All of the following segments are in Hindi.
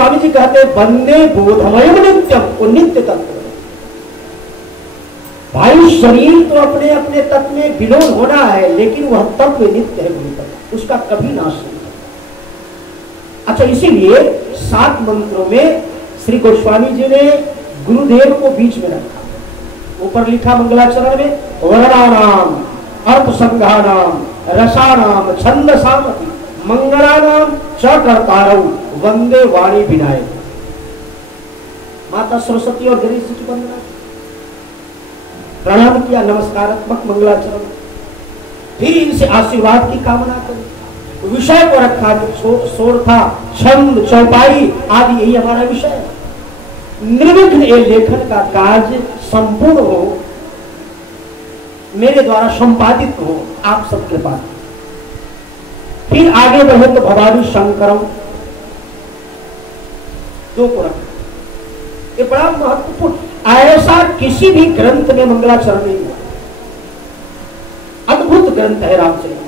स्वामी जी कहते वंदे बोधमय नित्यम, वो नित्य तत्व है। भाई शरीर तो अपने अपने तत्व में विलोन होना है, लेकिन वह तत्व नित्य है, गुरु तत्व, उसका कभी नाश नहीं होता। अच्छा, इसीलिए 7 मंत्रों में श्री गोस्वामी जी ने गुरुदेव को बीच में रखा। ऊपर लिखा मंगलाचरण में वर्णानाम अर्थ संघानाम रसानाम छंदसामति मंगलानाम च कर्तारौ वंदे वाणी विनायक। माता सरस्वती और गणेश जी की वंदना, प्रणाम किया, नमस्कारात्मक मंगलाचरण, फिर इनसे आशीर्वाद की कामना करी। विषय को रखा कि सोर था, छंद, चौपाई आदि, यही हमारा विषय है। निर्विघ्न ये लेखन का कार्य संपूर्ण हो, मेरे द्वारा संपादित हो, आप सब कृपा। फिर आगे बढ़े तो भवानी शंकरम, 2 को रखा। ये बड़ा महत्वपूर्ण, ऐसा किसी भी ग्रंथ में मंगलाचरण नहीं हुआ। अद्भुत ग्रंथ है रामचरित,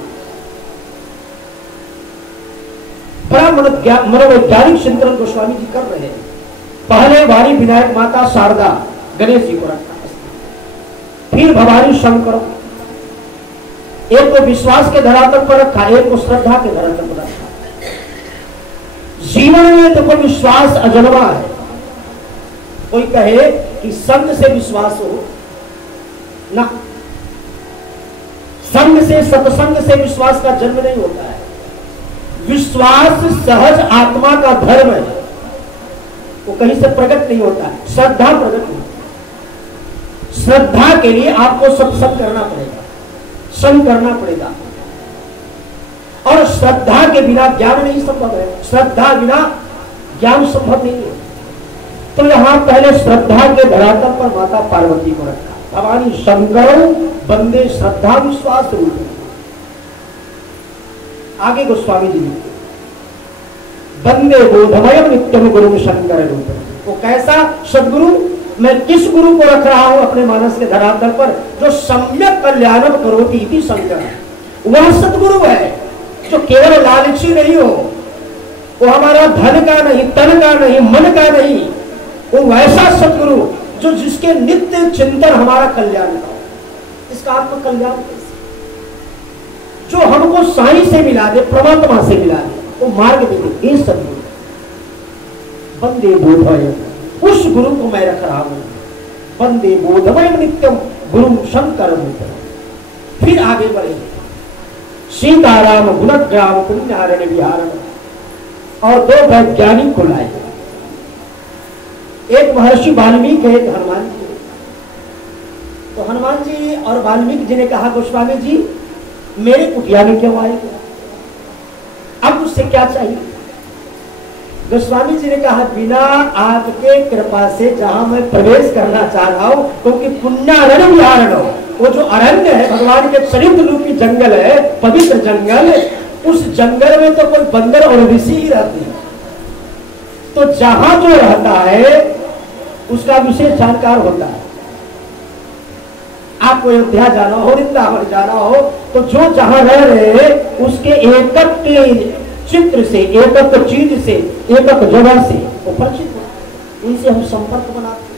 बड़ा मनोवैज्ञानिक चिंतन गोस्वामी जी कर रहे हैं। पहले वाणी विनायक माता शारदा गणेश जी को रखा, फिर भवानी शंकर, एक को विश्वास के धरातल पर रखा, एक को श्रद्धा के धरातल पर रखा। जीवन में तो कोई विश्वास अजन्मा है। कोई कहे कि संग से विश्वास हो ना, संग से सत्संग से विश्वास का जन्म नहीं होता है। विश्वास सहज आत्मा का धर्म है, वो कहीं से प्रकट नहीं होता है। श्रद्धा प्रकट नहीं, श्रद्धा के लिए आपको सत्संग करना पड़ेगा, संग करना पड़ेगा, और श्रद्धा के बिना ज्ञान नहीं संभव है। श्रद्धा बिना ज्ञान संभव नहीं है। तो यहां पहले श्रद्धा के धरातल पर माता पार्वती को रखा, भवानी शंकर वंदे श्रद्धा विश्वास रूप। आगे गोस्वामी जी वंदे बोधमय नित्यम गुरु शंकर रूप। वो कैसा सदगुरु, मैं किस गुरु को रख रहा हूं अपने मानस के धरातल पर, जो सम्यक कल्याणम करोति इति शंकर। वह सदगुरु है जो केवल लालची नहीं हो, वो हमारा धन का नहीं, तन का नहीं, मन का नहीं, वो वैसा सदगुरु जो जिसके नित्य चिंतन हमारा कल्याण का हो। इसका आत्म कल्याण कैसे, जो हमको साईं से मिला दे, परमात्मा से मिला दे, वो मार्ग दे, ये सदगुरु। वंदे बोधमय, उस गुरु को मैं रख रहा हूं, वंदे बोधमय नित्यम गुरु शंकर रूप। फिर आगे बढ़े सीताराम गुणग्राम पुण्यारण विहारण, और 2 वैज्ञानिक को लाए, एक महर्षि वाल्मीकि, एक हनुमान जी। तो हनुमान जी और वाल्मीकि जी ने कहा गोस्वामी जी मेरे कुटिया में क्यों आए, अब मुझसे क्या चाहिए। गोस्वामी जी ने कहा बिना आपके कृपा से जहां मैं प्रवेश करना चाह रहा हूं, क्योंकि पुण्यारण विहारण, वो जो अरण्य है भगवान के चरित्र रूपी जंगल है, पवित्र जंगल, उस जंगल में तो कोई बंदर और ऋषि ही रहते हैं। तो जहां जो रहता है उसका विशेष जानकार होता है। आपको अयोध्या जाना हो, वृंदावन जाना हो, तो जो जहां रह रहे उसके एक चित्र से, एक चीज से, एक जगह से वो परिचित हो, उनसे हम संपर्क बनाते हैं।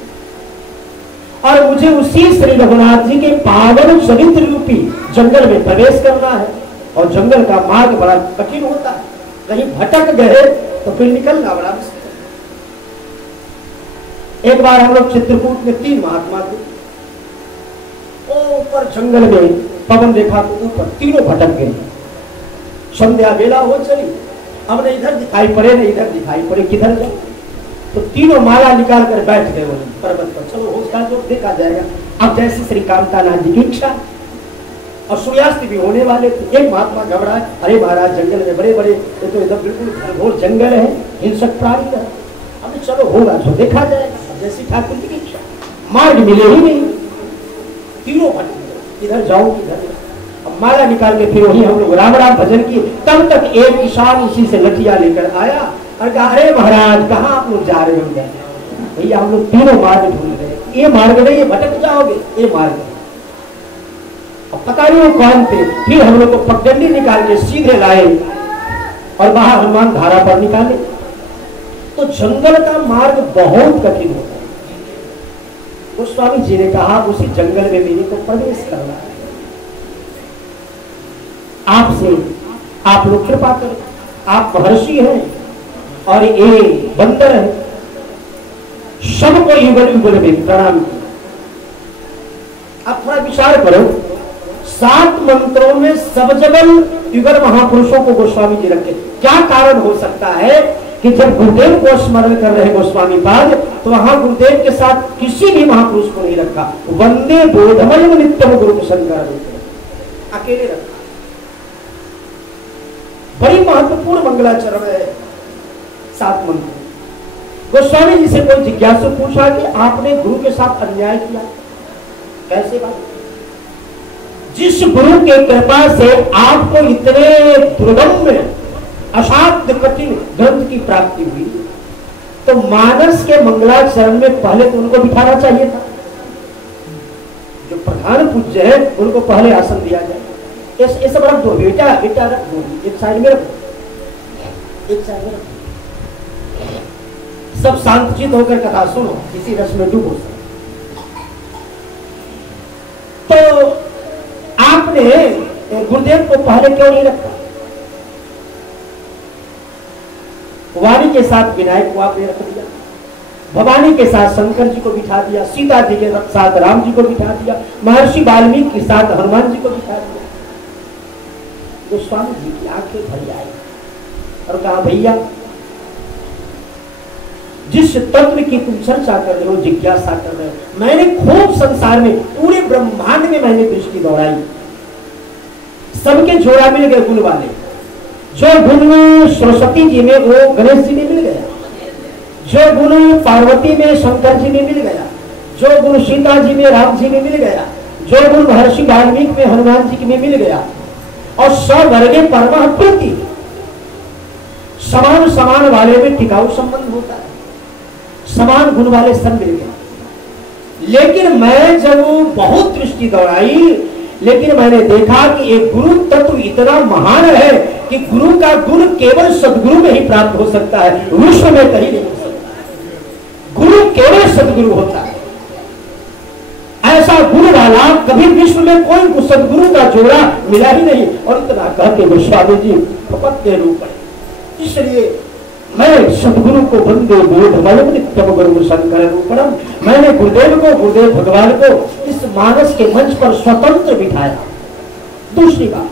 और मुझे उसी श्री रघुनाथ जी के पावन चरित्र रूपी जंगल में प्रवेश करना है, और जंगल का मार्ग बड़ा कठिन होता है, कहीं भटक गए तो फिर निकलना बड़ा मुश्किल। एक बार हम लोग चित्रकूट में 3 महात्मा थे, ऊपर जंगल में पवन देखा तो ऊपर तीनों भटक गए। संध्या बेला हो चली, अब न इधर दिखाई पड़े न इधर दिखाई पड़े, किधर जाए। तो तीनों माला निकाल कर बैठ गए वहीं पर्वत पर, चलो उसका जो देखा जाएगा। अब जैसे श्री कांतानाथ जी की इच्छा, और सूर्यास्त भी होने वाले थे। एक महात्मा घबराए, अरे महाराज जंगल में बड़े बड़े ये तो इधर बिल्कुल घोर जंगल है, हिंसक प्राणी है, अब चलो होगा जो देखा जाएगा। जैसी ठाकुर जी की इच्छा, मार्ग मिले ही नहीं, तीनों भटक गए, इधर जाओ इधर। अब माला निकाल के फिर वही हम लोग राम राम भजन किए। तब तक एक किसान उसी से लठिया लेकर आया और कहा अरे महाराज कहाँ आप लोग जा रहे हो। भैया हम लोग तीनों मार्ग ढूंढ रहे, ये मार्ग नहीं, ये भटक जाओगे, ये मार्ग। अब पता नहीं वो कौन थे। फिर हम लोग को पगडंडी निकाल के सीधे लाए और बाहर हनुमान धारा पर निकाले। तो जंगल का मार्ग बहुत कठिन होता है। गोस्वामी जी ने कहा उसी जंगल में मेरे को प्रवेश करना है, आपसे आप लोग कृपा करें, आप महर्षि हैं और ये बंदर है, सबको युगल युगल में प्रणाम किया। आप थोड़ा विचार करो, 7 मंत्रों में सब जगह युगल महापुरुषों को गोस्वामी जी रखे। क्या कारण हो सकता है कि जब गुरुदेव को स्मरण कर रहे गोस्वामी पाद, तो वहां गुरुदेव के साथ किसी भी महापुरुष को नहीं रखा। वंदे बोधमय नित्यम गुरु शंकर अकेले रखा। बड़ी महत्वपूर्ण मंगलाचरण है 7 मंत्र। गोस्वामी जी से कोई जिज्ञासु पूछा कि आपने गुरु के साथ अन्याय किया, कैसे बात? जिस गुरु के कृपा से आपको इतने दुर्गम असाध्य कठिन ग्रंथ की प्राप्ति हुई, तो मानस के मंगलाचरण में पहले तो उनको बिठाना चाहिए था। जो प्रधान पूज्य है उनको पहले आसन दिया जाए। ये सब रख दो, बेटा बेटा रख दो, एक साइड में रखो, एक साइड में रखो। सब शांतचित होकर कथा सुनो, इसी रस में डूबो। तो आपने गुरुदेव को पहले क्यों नहीं रखा? वाणी के साथ विनायक को आपने रख दिया, भवानी के साथ शंकर जी को बिठा दिया, सीता जी के साथ राम जी को बिठा दिया, महर्षि वाल्मीकि के साथ हनुमान जी को बिठा दिया। गोस्वामी जी की आंखें भरी आई और कहा, भैया जिस तत्व की तुम चर्चा कर रहे हो, जिज्ञासा कर रहे हो, मैंने खूब संसार में पूरे ब्रह्मांड में मैंने दृष्टि दौड़ाई, सबके जोड़ा मिल गए गुण वाले। जो गुण सरस्वती जी में वो गणेश जी में मिल गया, जो गुण पार्वती में शंकर जी में मिल गया, जो गुण सीता जी में राम जी में मिल गया, जो गुण महर्षि वाल्मीकि में हनुमान जी में मिल गया, और सवर्गे परमा प्रति समान समान वाले में टिकाऊ संबंध होता है, समान गुण वाले सब मिल गए। लेकिन मैं जब बहुत दृष्टि दौड़ाई, लेकिन मैंने देखा कि एक गुरु तत्व इतना महान है कि गुरु का गुण केवल सदगुरु में ही प्राप्त हो सकता है, विश्व में कहीं नहीं हो सकता। गुरु केवल सदगुरु होता है। ऐसा गुण वाला कभी विश्व में कोई सदगुरु का जोड़ा मिला ही नहीं। और इतना कहते गोस्वामी जी पद के रूप में, इसलिए मैं सदगुरु को वंदे बोधमय नित्यम गुरु शंकर रूपम, मैंने गुरुदेव को, गुरुदेव भगवान को इस मानस के मंच पर स्वतंत्र बिठाया। दूसरी बात,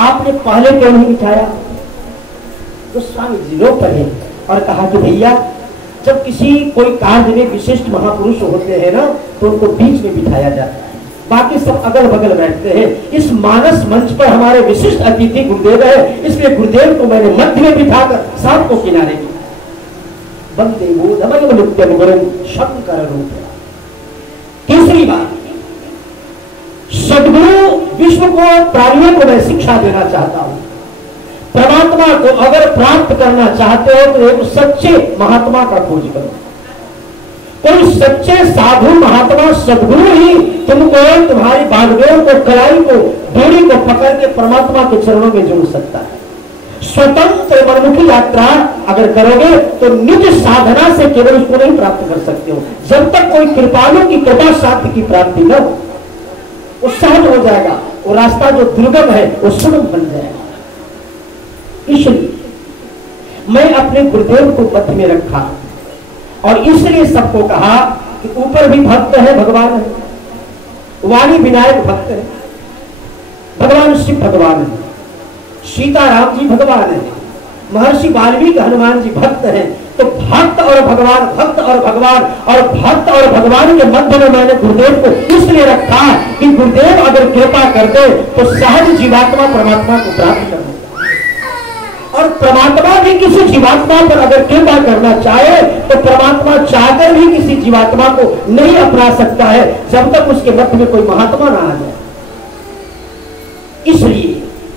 आपने पहले क्यों नहीं बिठाया? गोस्वामी जी लोग पढ़े और कहा कि भैया जब किसी कोई कार्य में विशिष्ट महापुरुष होते हैं ना, तो उनको बीच में बिठाया जाता है, बाकी सब अगल बगल बैठते हैं। इस मानस मंच पर हमारे विशिष्ट अतिथि गुरुदेव है, इसलिए गुरुदेव को मैंने मध्य में बिठाकर साथ को किनारे बिठाया। वंदे बोधमय नित्यम गुरु शंकर रूप। तीसरी बात, सद्गुरु विश्व को, प्राणियों को मैं शिक्षा देना चाहता हूं। परमात्मा को अगर प्राप्त करना चाहते हो तो एक सच्चे महात्मा का खोज करो। कोई सच्चे साधु महात्मा सद्गुरु ही तुमको, तुम्हारी बागडोर को, कलाई को, डोरी को पकड़ के परमात्मा के चरणों में जोड़ सकता है। स्वतंत्र मनमुखी यात्रा अगर करोगे तो निज साधना से केवल उसको नहीं प्राप्त कर सकते हो। जब तक कोई कृपालु की कृपा साध्य की प्राप्ति न हो, वो सहज हो जाएगा, वो रास्ता जो दुर्गम है वो सुगम बन जाएगा। इसलिए मैं अपने गुरुदेव को मध्य में रखा और इसलिए सबको कहा कि ऊपर भी भक्त है, भगवान है, वाणी विनायक भक्त है, भगवान शिव भगवान है, सीता राम जी भगवान है, महर्षि वाल्मीकि हनुमान जी भक्त हैं। तो भक्त और भगवान, भक्त और भगवान, और भक्त और भगवान के मध्य में मैंने गुरुदेव को इसलिए रखा कि गुरुदेव अगर कृपा करते तो सहज जीवात्मा परमात्मा को प्राप्त कर देता, और परमात्मा भी किसी जीवात्मा पर अगर कृपा करना चाहे तो परमात्मा चाहकर भी किसी जीवात्मा को नहीं अपना सकता है जब तक उसके मध्य में कोई महात्मा ना आ जाए। इसलिए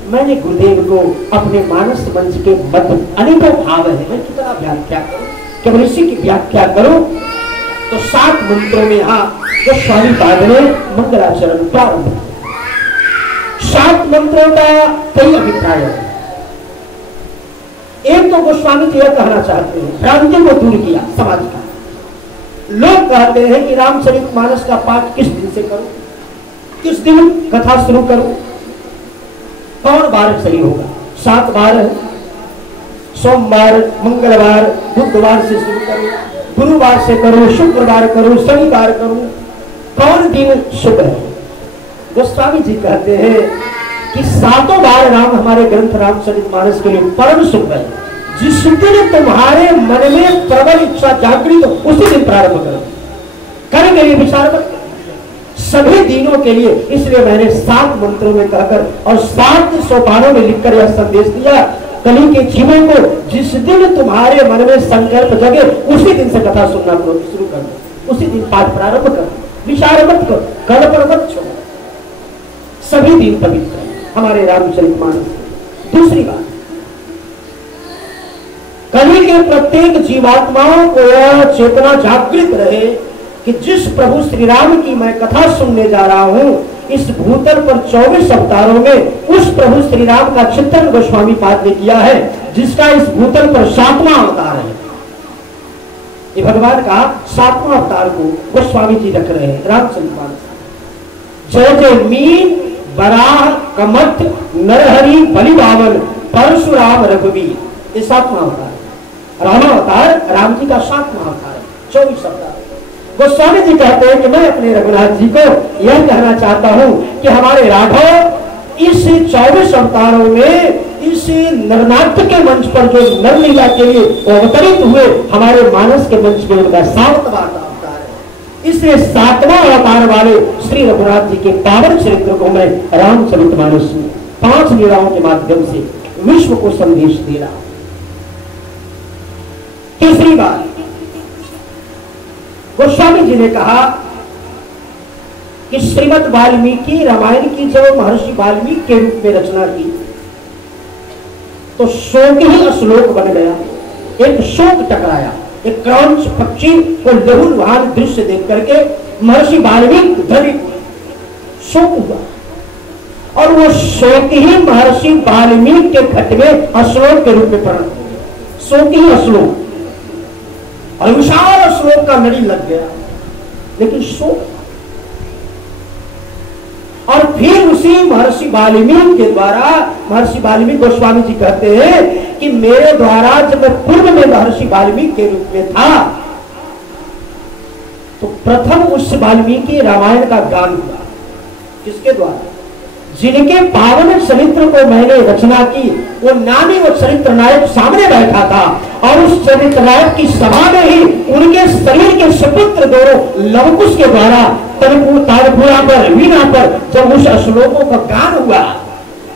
मैंने गुरुदेव को अपने मानस मंच के मध्य, अनुभव भाव है, मैं कितना व्याख्या करूं, केवल इसी की व्याख्या करूं तो 7 मंत्रों में यहां गोस्वामी पाद ने मंगलाचरण प्रारंभ। 7 मंत्रों का कई अभिप्राय है। एक तो गोस्वामी जी यह कहना चाहते हैं, भ्रांति को दूर किया समाज का। लोग कहते हैं कि रामचरितमानस का पाठ किस दिन से करूं, किस दिन कथा शुरू करूं, कौन बार सही होगा? 7 बार है, सोमवार, मंगलवार, बुधवार से शुरू करूं, गुरुवार से करूं, शुक्रवार करूं, शनिवार करूं, कौन दिन शुभ है? गोस्वामी जी कहते हैं कि 7 बार राम हमारे ग्रंथ रामचरितमानस के लिए परम शुभ है। जिस दिन तुम्हारे मन में प्रबल इच्छा जागृत हो उसी दिन प्रारंभ करो, करेंगे ये विचार मत सभी दिनों के लिए। इसलिए मैंने 7 मंत्रों में कहकर और 7 सोपानों में लिखकर यह संदेश दिया, कली के जीवन को जिस दिन तुम्हारे मन में संकल्प जगे उसी दिन से कथा सुनना शुरू कर दो, उसी दिन पाठ प्रारंभ कर, विचार मत करो, कल पर मत छोड़ो, सभी दिन पवित्र हमारे रामचरितमानस। दूसरी बात, कली के प्रत्येक जीवात्माओं को यह चेतना जागृत रहे कि जिस प्रभु श्री राम की मैं कथा सुनने जा रहा हूं, इस भूतल पर 24 अवतारों में उस प्रभु श्री राम का चित्रण गोस्वामी पाद ने किया है, जिसका इस भूतल पर 7वां अवतार है। ये भगवान का 7वां अवतार को गोस्वामी जी रख रहे हैं रामचरितमानस। जय जय मीन बराह कमठ नरहरि बलिबावन परशुराम रघुवीर, ये 7वां अवतार। रामावतार राम जी का 7वां अवतार, 24 अवतार। गोस्वामी जी कहते हैं कि मैं अपने रघुनाथ जी को यह कहना चाहता हूं कि हमारे राघव इस 24 अवतारों में इस नरनाट्य के मंच पर जो नरलीला के लिए अवतरित हुए, हमारे मानस के मंच में उनका 7वां अवतार है। इसलिए 7वां अवतार वाले श्री रघुनाथ जी के पावन चरित्र को मैं रामचरितमानस 5 लीलाओं के माध्यम से विश्व को संदेश दे रहा हूं। तीसरी बात, गोस्वामी जी ने कहा कि श्रीमद् वाल्मीकि रामायण की जब महर्षि वाल्मीकि के रूप में रचना की तो शोक ही श्लोक बन गया। एक शोक टकराया, एक क्रौंच पक्षी को लहूलुहान दृश्य देख करके महर्षि वाल्मीकि धरित शोक हुआ और वो शोक ही महर्षि वाल्मीकि के घट में अश्लोक के रूप में परिणत हो गया। शोक ही अश्लोक और विशाल श्लोक का नड़ी लग गया, लेकिन शोक। और फिर उसी महर्षि वाल्मीकि के द्वारा, महर्षि वाल्मीकि गोस्वामी जी कहते हैं कि मेरे द्वारा जब मैं पूर्व में महर्षि वाल्मीकि के रूप में था तो प्रथम उस वाल्मीकि रामायण का गान हुआ। किसके द्वारा? जिनके पावन चरित्र को मैंने रचना की, वो नामी वो चरित्र नायक सामने बैठा था और उस चरित्र नायक की सभा में ही उनके शरीर के सुपुत्र दोनों लवकुश के द्वारा तारपुरा पर वीणा पर जब उस श्लोकों का गान हुआ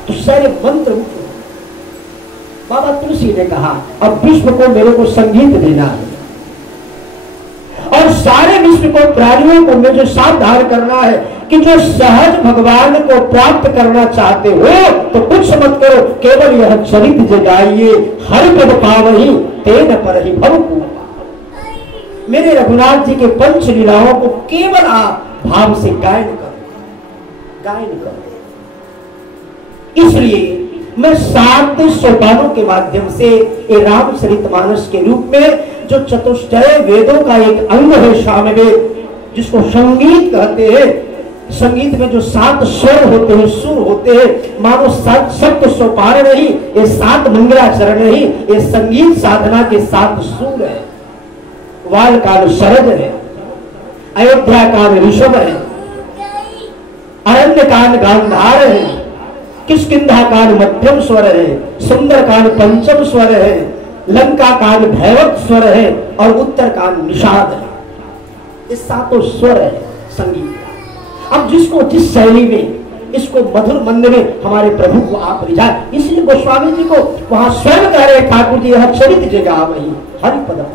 तो सारे मंत्र उठे। बाबा तुलसी ने कहा अब विश्व को मेरे को संगीत देना है और सारे विश्व को प्राणियों को मुझे सावधान करना है कि जो सहज भगवान को प्राप्त करना चाहते हो तो कुछ मत करो, केवल यह चरित्र जगाइए, हरि पद पावहि तेन परहि भवकु। मेरे रघुनाथ जी के पंच लीलाओं को केवल आप भाव से गायन करो, गायन करो। इसलिए मैं 7 सोपानों के माध्यम से रामचरितमानस के रूप में जो चतुष्टय वेदों का एक अंग है सामवेद, जिसको संगीत कहते हैं, संगीत में जो 7 स्वर होते हैं, सुर होते हैं, मानो 7 सप्त सोपान नहीं, ये 7 मंगलाचरण नहीं, ये संगीत साधना के 7 सुर है। वाल काल शरद है, अयोध्या काल ऋषभ है, अरण्य काल गांधार है, किष्किंधा काल मध्यम स्वर है, सुंदर काल पंचम स्वर है, लंका काल भैरव स्वर है और उत्तर काल निषाद है। ये 7 स्वर है संगीत का। अब जिसको जिस शैली में, इसको मधुर मंद में हमारे प्रभु को आप ले जाए, इसलिए गोस्वामी जी को वहां स्वयं कह रहे ठाकुर जी यह चरित जगह वही हरिपद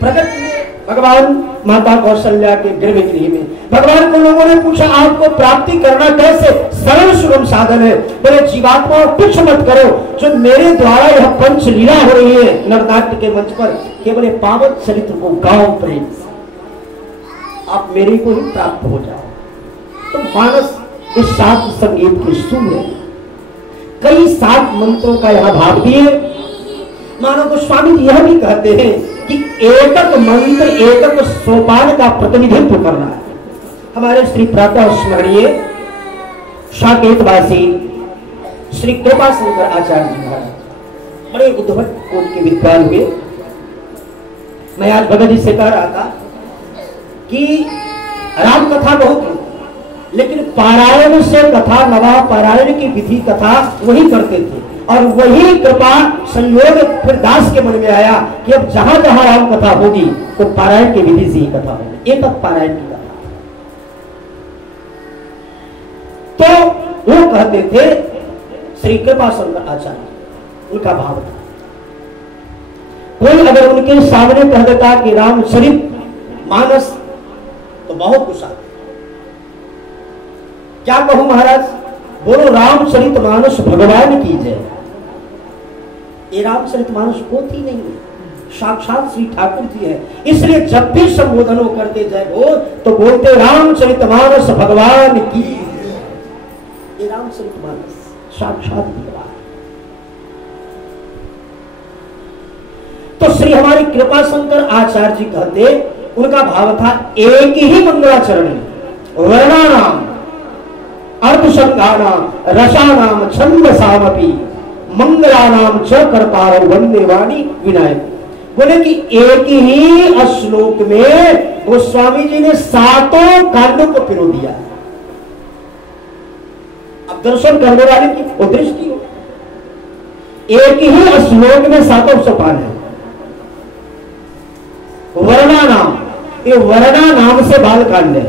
प्रकट हुए भगवान माता कौशल्या के गर्भगृह में। भगवान को लोगों ने पूछा आपको प्राप्ति करना कैसे? सरल सुगम साधन है। बोले जीवात्मा कुछ मत करो, जो मेरे द्वारा यह पंच लीला हो रही है नरनाट्य के मंच पर, केवल पावन चरित्र को गाओ प्रेम से, आप मेरे को ही प्राप्त हो जाओ। तो मानस इस 7 संगीत के सुर है। कई 7 मंत्रों का यहाँ भाव दिए मानो गोस्वामी जी यह भी कहते हैं कि एकक मंत्र एकक सोपान का प्रतिनिधित्व कर रहा है। हमारे श्री प्रातः स्मरणीय साकेतवासी श्री कृपा शंकर आचार्य जी महाराज बड़े उद्धवट कोट के विद्वान हुए। मैं आज भगत जी से कह रहा था कि राम कथा बहुत है, लेकिन पारायण से कथा नवा पारायण की विधि कथा वही करते थे, और वही कृपा संयोग फिर दास के मन में आया कि अब जहां जहां राम कथा होगी तो पारायण की विधि से ही कथा होगी, एक पारायण की कथा। तो वो कहते थे श्री कृपा शंकर आचार्य, उनका भाव था कोई अगर उनके सामने कह देता कि रामचरित मानस तो बहुत गुस्सा। क्या कहूं महाराज, बोलो रामचरित मानस भगवान की जय। ये रामचरित मानस पोथी नहीं है, साक्षात श्री ठाकुर जी है। इसलिए जब भी संबोधन वो करते जय हो तो बोलते रामचरित मानस भगवान की। ये रामचरित मानस साक्षात भगवान। तो श्री हमारे कृपा शंकर आचार्य जी कहते, उनका भाव था एक ही मंगलाचरण वर्णानाम अर्थसंगानाम रसानाम छंदसामपि मंगलानाम च कर्तारौ वंदे वाणी विनायक। बोले कि एक ही श्लोक में गोस्वामी जी ने 7 कांडों को पिरो दिया। अब दर्शन करने वाले की वो दृष्टि हो, एक ही श्लोक में 7 सोपान है। वर्णा नाम, ये वर्णा नाम से बालकांड है,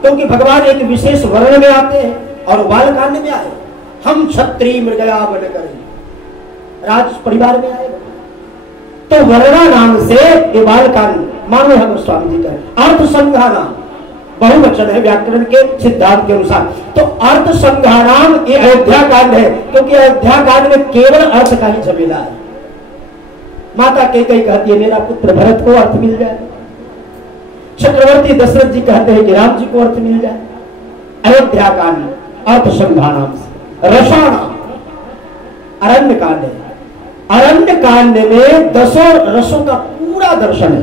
क्योंकि भगवान एक विशेष वर्ण में आते हैं और बालकांड में आए। हम क्षत्रिय मृगया बन कर राज परिवार में आए, तो वर्णा नाम से ये बालकांड मानो है गोस्वामी जी का। अर्थ संघानाम बहुवचन है व्याकरण के सिद्धांत के अनुसार, तो अर्थ संघानाम ये अयोध्या कांड है, क्योंकि अयोध्या कांड में केवल अर्थ का ही झमेला है। माता कैकेयी कहती है मेरा पुत्र भरत को अर्थ मिल जाए, चक्रवर्ती दशरथ जी कहते हैं कि राम जी को अर्थ मिल जाए। अयोध्या कांड अर्थ संघानाम से। रसानाम अरण्य कांड है, अरण्य कांड में 10 रसों का पूरा दर्शन है,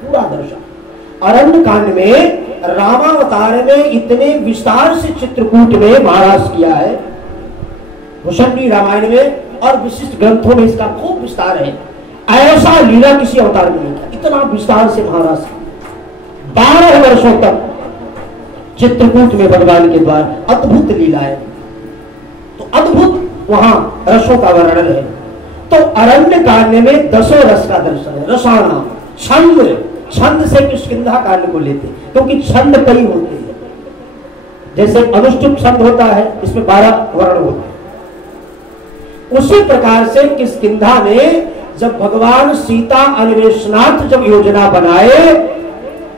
पूरा दर्शन। अरण्य कांड में रामावतार में इतने विस्तार से चित्रकूट में महाराज किया है, भूषणी रामायण में और विशिष्ट ग्रंथों में इसका खूब विस्तार है। ऐसा लीला किसी अवतार में नहीं था, इतना विस्तार से महाराज 12 वर्षों तक चित्रकूट में भगवान के द्वारा अद्भुत लीला है। तो अद्भुत वहां रसों का वर्णन है। तो अरण्य कांड में 10 रस का दर्शन है। रसाना छंद, छंद से किष्किंधा कांड को लेते, क्योंकि छंद कई होते हैं। जैसे अनुष्टुप छंद होता है, इसमें 12 वर्ण होते हैं। उसी प्रकार से किष्किंधा में जब भगवान सीता अन्वेषणार्थ जब योजना बनाए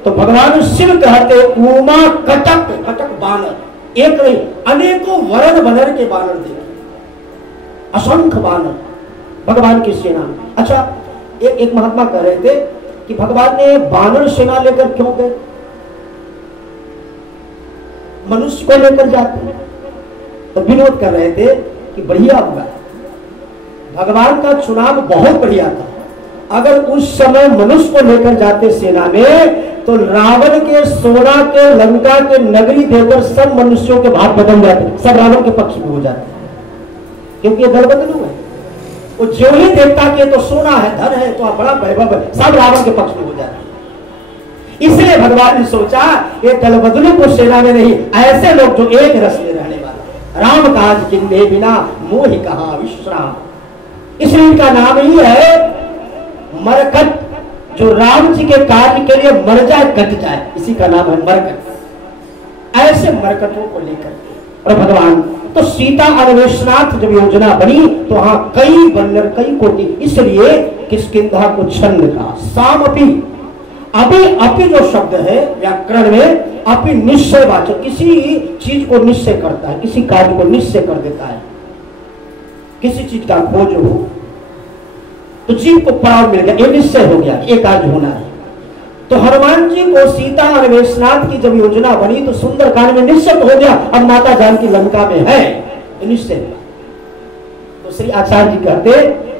तो भगवान शिव कहते उमा कटक, कटक बानर, एक नहीं अनेकों वर्ण बनर के बानर देखे, असंख्य बानर भगवान की सेना। अच्छा, एक महात्मा कह रहे थे कि भगवान ने बानर सेना लेकर क्यों गए, मनुष्य को लेकर जाते। तो विनोद कर रहे थे कि बढ़िया हुआ, भगवान का चुनाव बहुत बढ़िया था। अगर उस समय मनुष्य को लेकर जाते सेना में तो रावण के सोना के लंका के नगरी देकर सब मनुष्यों के भाग बदल जाते, सब रावण के पक्ष में हो जाते, क्योंकि ये दल बदलू है। वो जो ही देखता कि तो सोना है, धन है, तो बड़ा वैभव है, सब रावण के पक्ष में हो जाते। इसलिए भगवान ने सोचा ये दल बदलू को सेना में नहीं, ऐसे लोग जो एक रस में रहने वाला। राम काज किन्ने बिना मोहि कहा विश्राम, इसलिए इनका नाम ही है मरकट, जो राम जी के कार्य के लिए मर जाए कट जाए, इसी का नाम है मरकट। ऐसे मरकटों को लेकर और भगवान तो सीता अन्वेषणार्थ जब योजना बनी तो वहां कई बन्नर, कई कोटि, इसलिए किष्किंधा को छंद का सामपि। अभी अपि जो शब्द है व्याकरण में, अपि निश्चयवाचक, किसी चीज को निश्चय करता है, किसी कार्य को निश्चय कर देता है। किसी चीज का खोज हो तो जीव को पड़ाव मिल गया, ये निश्चय हो गया, ये कार्य होना है। तो हनुमान जी को सीता अन्वेषणार्थ की जब योजना बनी तो सुंदरकांड में निश्चय हो गया, अब माता जानकी लंका में है, निश्चय हुआ। तो श्री आचार्य जी कहते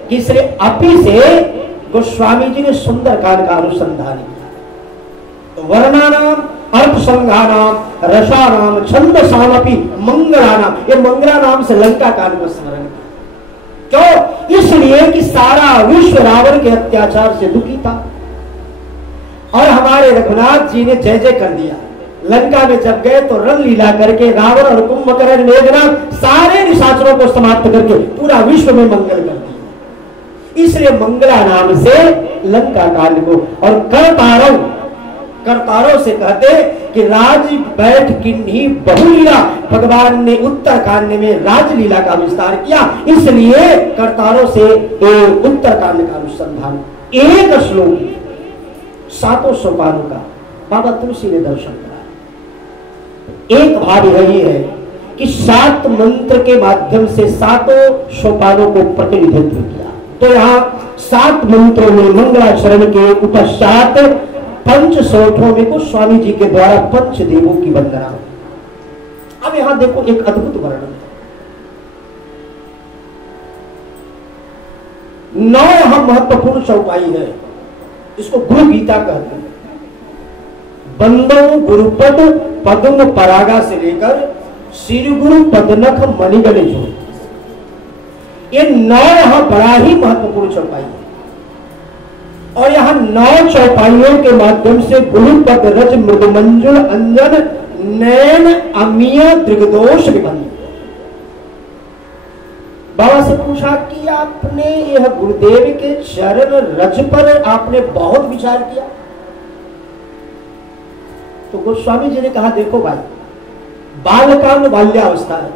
कि इसलिए अपि से गोस्वामी जी ने सुंदरकांड का अनुसंधान किया। वर्णानाम अर्थ संघानाम रसानाम छंदसामपि मंगलानाम, ये मंगला नाम से लंका कांड को स्मरण किया। क्यों? इसलिए कि सारा विश्व रावण के अत्याचार से दुखी था और हमारे रघुनाथ जी ने जय जय कर दिया। लंका में जब गए तो रंग लीला करके रावण और कुंभकर्ण मेघनाथ सारे निशाचरों को समाप्त करके पूरा विश्व में मंगल कर दिया। इसलिए मंगला नाम से लंका कांड को, और करतारों से कहते कि राज बैठ किन्हीं बहुलीला, भगवान ने उत्तर कांड में राजलीला का विस्तार किया, इसलिए करतारों से उत्तर कांड का अनुसंधान। एक श्लोक 7 सोपानों का बाबा तुलसी ने दर्शन करा। एक भाव ये है कि 7 मंत्र के माध्यम से 7 सोपानों को प्रतिनिधित्व किया। तो यहाँ 7 मंत्रों में मंगलाचरण के उपचात 5 सोठों में को स्वामी जी के द्वारा पंचदेवों की वंदना। अब यहां देखो एक अद्भुत वर्णन, 9 यहां महत्वपूर्ण चौपाई है, इसको गुरु गीता कहते हैं। बंदो गुरुपद पद्म परागा से लेकर श्री गुरु पदनख मणिगण जो, ये 9 यहां बड़ा ही महत्वपूर्ण चौपाई है। और यहां 9 चौपाइयों के माध्यम से गुरुपद रज मृदुमंजुल अंजन नैन अमीय दृगदोष विबंध। बाबा से पूछा कि आपने यह गुरुदेव के चरण रज पर आपने बहुत विचार किया। तो गोस्वामी जी ने कहा देखो भाई, बालकाल बाल्यावस्था है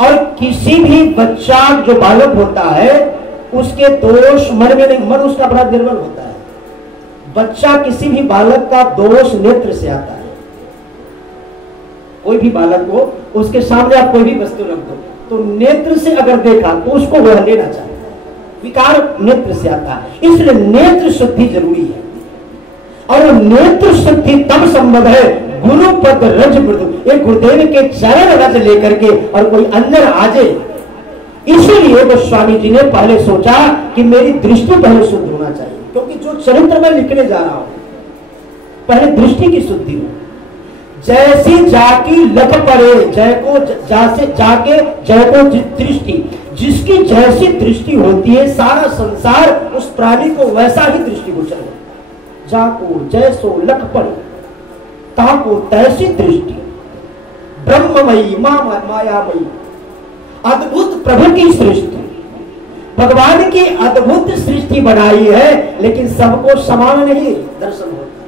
और किसी भी बच्चा जो बालक होता है उसके दोष मन में नहीं, मन उसका बड़ा निर्बल होता है। बच्चा किसी भी बालक का दोष नेत्र से आता है। कोई भी बालक को उसके सामने आप कोई भी वस्तु रख दो तो नेत्र से अगर देखा तो उसको वह लेना चाहता है, विकार नेत्र से आता है। इसलिए नेत्र शुद्धि जरूरी है और नेत्र शुद्धि तब संभव है गुरुपद रज मृदु, एक गुरुदेव के चरण रज लेकर के और कोई अंदर आ जाए। इसीलिए गोस्वामी जी ने पहले सोचा कि मेरी दृष्टि पहले शुद्ध होना चाहिए, क्योंकि जो चरित्र मैं लिखने जा रहा हूं पहले दृष्टि की शुद्धि हो। जैसी जाकी लख पड़े जय को जासे जाके जय को दृष्टि, जिसकी जैसी दृष्टि होती है सारा संसार उस प्राणी को वैसा ही दृष्टि गोचर होता है। जाको जैसो लख पड़े ताको तैसी दृष्टि, ब्रह्ममयी मायामयी, अद्भुत प्रभु की सृष्टि, भगवान की अद्भुत सृष्टि बनाई है, लेकिन सबको समान नहीं दर्शन होता,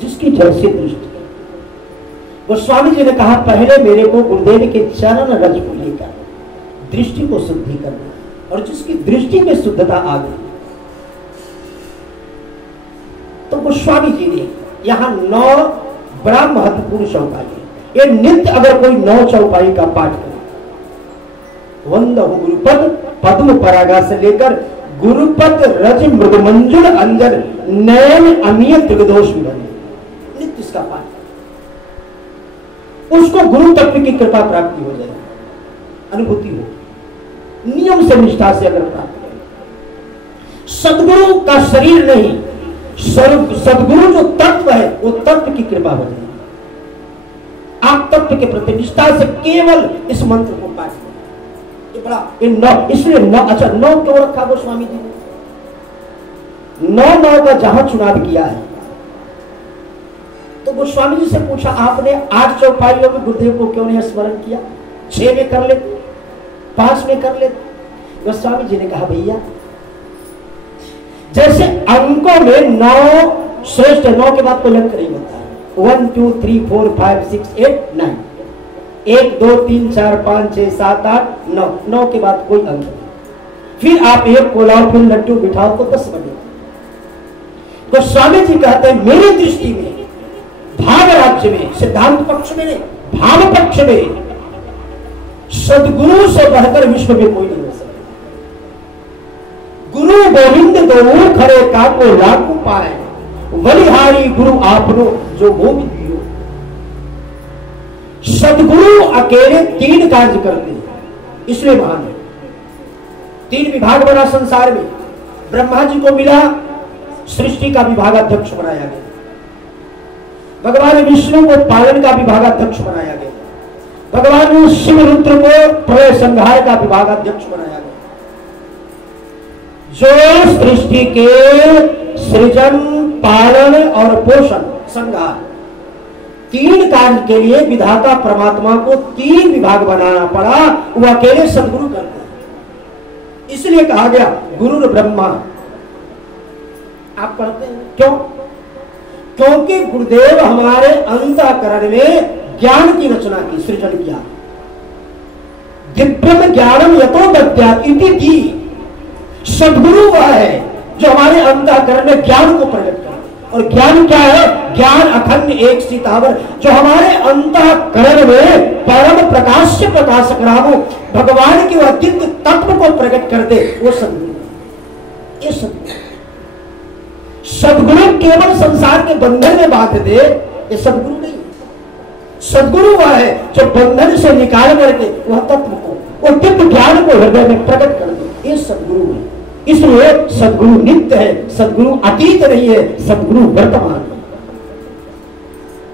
जिसकी जैसी दृष्टि। गोस्वामी जी ने कहा पहले मेरे को गुरुदेव के चरण रज को लेकर दृष्टि को शुद्धि करना, और जिसकी दृष्टि में शुद्धता आ गई तो गोस्वामी जी ने यहां 9 बड़ा महत्वपूर्ण चौपाई है। ये नित्य अगर कोई 9 चौपाई का पाठ करे, वंदहु गुरुपद पद्म परागा से लेकर गुरुपद रज मृदुमंजुल अंजन नयन अमीय त्रिगदोष विबंध, नित्य इसका पाठ, उसको गुरु तत्व की कृपा प्राप्ति हो जाए, अनुभूति हो, नियम से निष्ठा से अगर प्राप्त करें। सदगुरु का शरीर नहीं, सदगुरु जो तत्व है वो तत्व की कृपा हो जाए। आप तत्व के प्रति निष्ठा से केवल इस मंत्र को पाठ करें। ये बड़ा इन 9, इसलिए 9, अच्छा 9 क्यों रखा गोस्वामी जी ने? 9 का जहां चुनाव किया है तो गोस्वामी जी से पूछा आपने 8 चौपाइयों में गुरुदेव को क्यों नहीं स्मरण किया? 6 में कर लेते, 5 में कर लेते। गोस्वामी जी ने कहा भैया जैसे अंकों में 9 श्रेष्ठ, 9 के बाद कोई अंक नहीं होता है। 1 2 3 4 5 6 8 9, 1 2 3 4 5 6 7 8 9, 9 के बाद कोई अंक नहीं। फिर आप एक कोलाओ फिर लड्डू बिठाओ तो 10 बने। तो स्वामी जी कहते हैं मेरी दृष्टि में भाग राज्य में, सिद्धांत पक्ष में नहीं, भाव पक्ष में सदगुरु से बढ़कर विश्व में कोई नहीं हो सकता। गुरु गोविंद दो खरे काको लागू पाए, बलिहारी गुरु आपनो जो गोविंद दियो। सदगुरु अकेले 3 कार्य करते हैं, इसलिए महान है। 3 विभाग बना संसार में। ब्रह्मा जी को मिला, सृष्टि का विभागाध्यक्ष बनाया गया। भगवान विष्णु को पालन का विभागाध्यक्ष बनाया गया। भगवान शिव रुद्र को प्रलय संहार का विभागाध्यक्ष बनाया गया। जो सृष्टि के सृजन, पालन और पोषण, संहार, 3 कार्य के लिए विधाता परमात्मा को 3 विभाग बनाना पड़ा। वो अकेले सदगुरु करते हैं। इसलिए कहा गया गुरु ब्रह्मा। आप पढ़ते हैं क्यों? क्योंकि गुरुदेव हमारे अंतःकरण में ज्ञान की रचना की, सृजन किया। दिव्यम ज्ञानम यतो दद्यात् इति दी। सद्गुरु वह है जो हमारे अंतःकरण में ज्ञान को प्रकट करे। और ज्ञान क्या है? ज्ञान अखंड एक सितावर, जो हमारे अंतःकरण में परम प्रकाश से प्रकाशक रामो भगवान के अद्वितीय तत्व को प्रकट कर दे, वो सद्गुरु। ये सद्गुरु। सद्गुरु केवल संसार के बंधन में बांध दे, ये सद्गुरु नहीं। सद्गुरु वह है जो बंधन से निकाल करके वह तत्व को, वो दिव्य ज्ञान को हृदय में प्रकट कर दे, ये सद्गुरु है। इसलिए सद्गुरु नित्य है, सद्गुरु अतीत नहीं है, सद्गुरु वर्तमान है।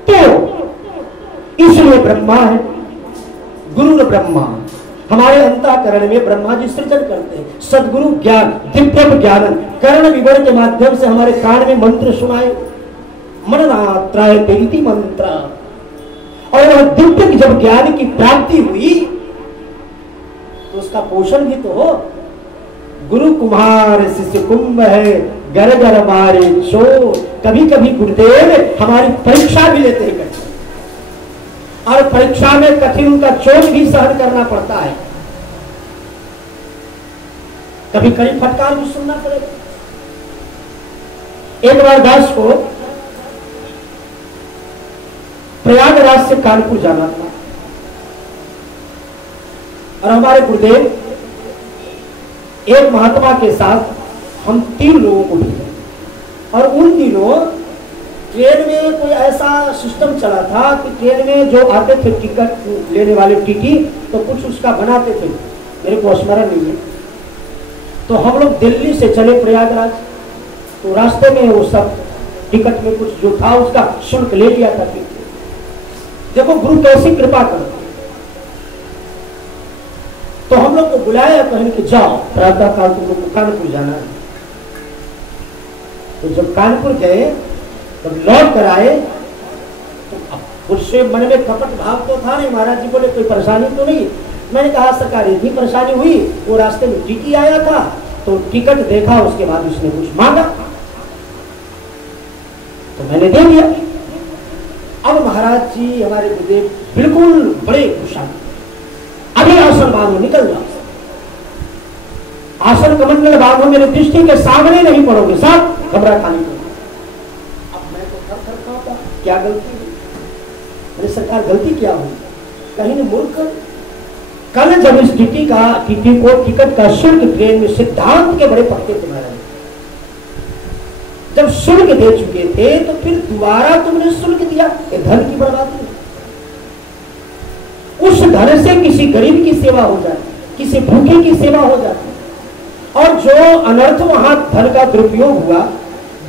तो इसलिए ब्रह्मा है, गुरु ब्रह्मा। हमारे अंतःकरण में ब्रह्मा जी सृजन करते हैं। सद्गुरु ज्ञान, दिव्य ज्ञान, कर्ण विवर के माध्यम से हमारे कान में मंत्र सुनाए, मननात्राय देती मंत्र। और वह दिव्य जब ज्ञान की प्राप्ति हुई तो उसका पोषण भी तो हो। गुरु कुमार शिष्य कुंभ है, गर गर मारे चोट। कभी कभी गुरुदेव हमारी परीक्षा भी लेते हैं कठिन, और परीक्षा में कठिन उनका चोट भी सहन करना पड़ता है। कभी कड़ी फटकार भी सुनना पड़ेगा। एक बार दास को प्रयागराज से कानपुर जाना था, और हमारे गुरुदेव एक महात्मा के साथ हम 3 लोगों को भेजे। और उन दिनों ट्रेन में कोई ऐसा सिस्टम चला था कि ट्रेन में जो आते थे टिकट लेने वाले टीटी, तो कुछ उसका बनाते थे, मेरे को स्मरण नहीं है। तो हम लोग दिल्ली से चले प्रयागराज, तो रास्ते में वो सब टिकट में कुछ जो था उसका शुल्क ले लिया था। देखो गुरु कैसी कृपा करते। तो हम लोग को बुलाया, कहने कि जाओ प्रातः काल तुम लोग को कानपुर जाना है। तो जब कानपुर गए, जब लौट कर आए, तो उससे मन में कपट भाव तो था नहीं। महाराज जी बोले कोई परेशानी तो नहीं? मैंने कहा सरकार इतनी परेशानी हुई, वो रास्ते में टीटी आया था, तो टिकट देखा, उसके बाद उसने कुछ मांगा तो मैंने दे दिया। अब महाराज जी हमारे गुरुदेव बिल्कुल बड़े खुशहाल, अभी आसन बांधो, निकल जाओ, आसन कमंडल बांधो, मेरे दृष्टि के सामने नहीं पड़ोगे, साथ कमरा खाली करो। अब मैं तो थर कांपा, क्या गलती हुई? मेरी सरकार गलती क्या हुई? कहीं ने मूर्ख। कल जब इस टीटी को टिकट का शुल्क ट्रेन में सिद्धांत के बड़े पक्के थे महाराज, जब शुल्क दे चुके थे तो फिर दोबारा तुमने शुल्क दिया, ये धन की बर्बादी। उस धन से किसी गरीब की सेवा हो जाती, किसी भूखे की सेवा हो जाती। और जो अनर्थ वहां धन का दुरुपयोग हुआ,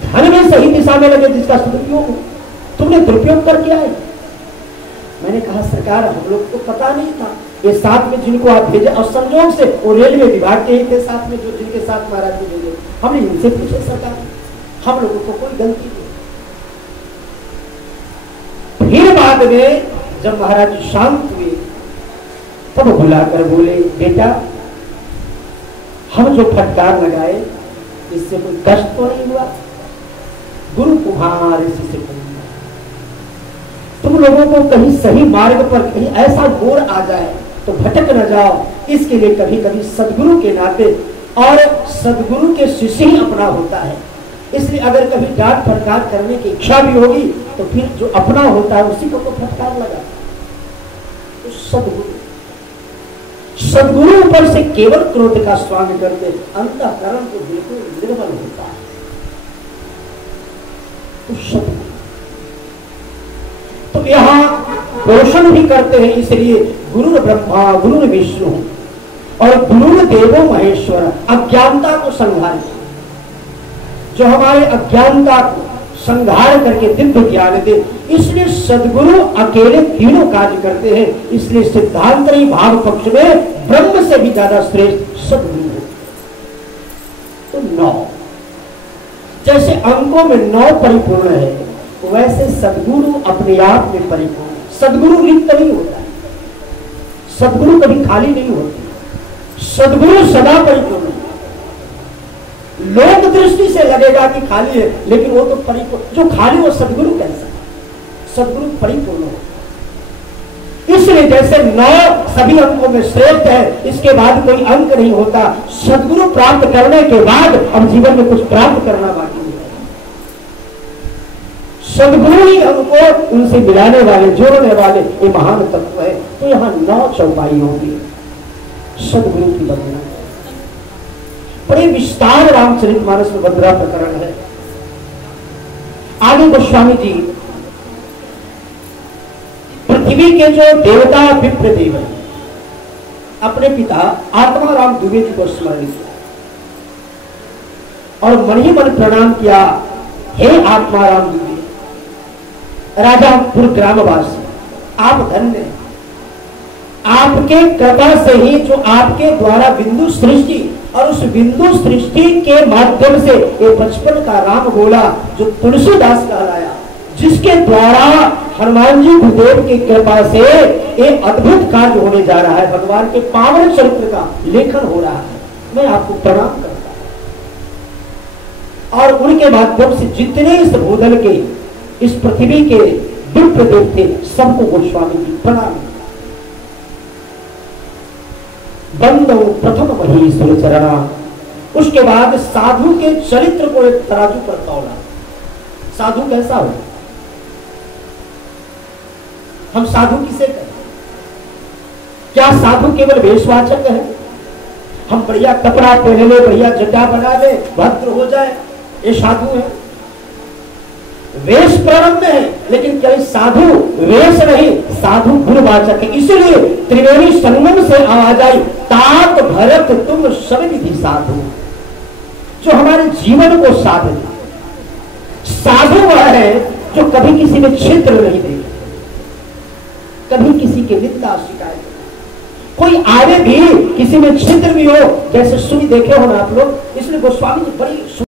धन में सही दिशा में लगे जिसका सदुपयोग हो, तुमने दुरुपयोग करके आए। मैंने कहा सरकार हम लोग को पता नहीं था, ये साथ में जिनको आप भेजे, और संयोग से वो रेलवे विभाग के ही थे साथ में, जो जिनके साथ महाराज जी भेजे। हमने इनसे पूछे सरकार, हम लोगों को कोई गलती नहीं। फिर बाद में जब महाराज शांत हुए तब बुलाकर बोले, बेटा हम जो फटकार लगाए इससे कोई कष्ट तो नहीं हुआ? गुरु कुमार शिष्य कुंभ, तुम लोगों को कहीं सही मार्ग पर कहीं ऐसा मोड़ आ जाए तो भटक न जाओ, इसके लिए कभी कभी सदगुरु के नाते और सदगुरु के शिष्य ही अपना होता है। इसलिए अगर कभी डांट फटकार करने की इच्छा भी होगी तो फिर जो अपना होता है उसी को तो फटकार लगा। तो सदगुरु ऊपर से केवल क्रोध का स्वांग करते, अंतःकरण को बिल्कुल निर्मल होता है। तो सदगुरु तो यहाँ पोषण भी करते हैं, इसलिए गुरु ब्रह्मा गुरु विष्णु। और गुरु देवो महेश्वर, अज्ञानता को संहार, जो हमारे अज्ञानता को संहार करके दिव्य ज्ञान दे। इसलिए सदगुरु अकेले तीनों कार्य करते हैं। इसलिए सिद्धांतरी भाव पक्ष में ब्रह्म से भी ज्यादा श्रेष्ठ सदगुरु है। तो 9, जैसे अंगों में 9 परिपूर्ण है, वैसे सदगुरु अपने आप में परिपूर्ण है। सदगुरु रिक्त नहीं होता है, सदगुरु कभी खाली नहीं होते, सदगुरु सदा परिपूर्ण है। लोक दृष्टि से लगेगा कि खाली है, लेकिन वो तो परिपूर्ण, जो खाली वो सदगुरु कैसा, सदगुरु परिपूर्ण हो। इसलिए जैसे 9 सभी अंकों में श्रेष्ठ है, इसके बाद कोई अंक नहीं होता। सदगुरु प्राप्त करने के बाद अब जीवन में कुछ प्राप्त करना बाकी नहीं है। सदगुरु ही हमको उनसे मिलाने वाले, जोड़ने वाले ये महान तत्व है। तो यहां 9 चौपाई होगी सदगुरु की वंदना। बड़े विस्तार रामचरितमानस में वंदना प्रकरण है। आगे गोस्वामी जी पृथ्वी के जो देवता विप्रदेव है, अपने पिता आत्माराम दुबे जी को स्मरण किया और मन ही मन प्रणाम किया, हे आत्माराम दुबे, राजापुर ग्रामवासी, आप धन्य हैं। आपके कृपा से ही जो आपके द्वारा बिंदु सृष्टि और उस बिंदु सृष्टि के माध्यम से ये बचपन का राम बोला जो तुलसीदास कहलाया, जिसके द्वारा हनुमान जी गुरुदेव की कृपा से एक अद्भुत कार्य होने जा रहा है। भगवान के पावन चरित्र का लेखन हो रहा है। मैं आपको प्रणाम करता हूं। और उनके माध्यम से जितने इस भूतल के, इस पृथ्वी के दिव्य देव थे, सबको गोस्वामी जी प्रणाम। बंदो प्रथम महेश्वर चरणा। उसके बाद साधु के चरित्र को एक तराजू पर तौला। साधु कैसा हो? हम साधु किसे कहें? क्या साधु केवल वेशवाचक है? हम बढ़िया कपड़ा पहन ले, बढ़िया जड्डा बना ले, भद्र हो जाए, ये साधु है? वेश प्रारंभ में है, लेकिन क्या साधु वेश नहीं, साधु गुणवाचक है। इसलिए त्रिवेणी संगम से आवाज आई, तात भरत तुम सब विधि साधु, जो हमारे जीवन को साध दे। साधु वह है जो कभी किसी में छिद्र नहीं देगा, कभी किसी की निंदा शिकायत, कोई आगे भी किसी में छिद्र भी हो, जैसे सुनी देखे हो ना आप लोग। इसलिए गोस्वामी जी बड़ी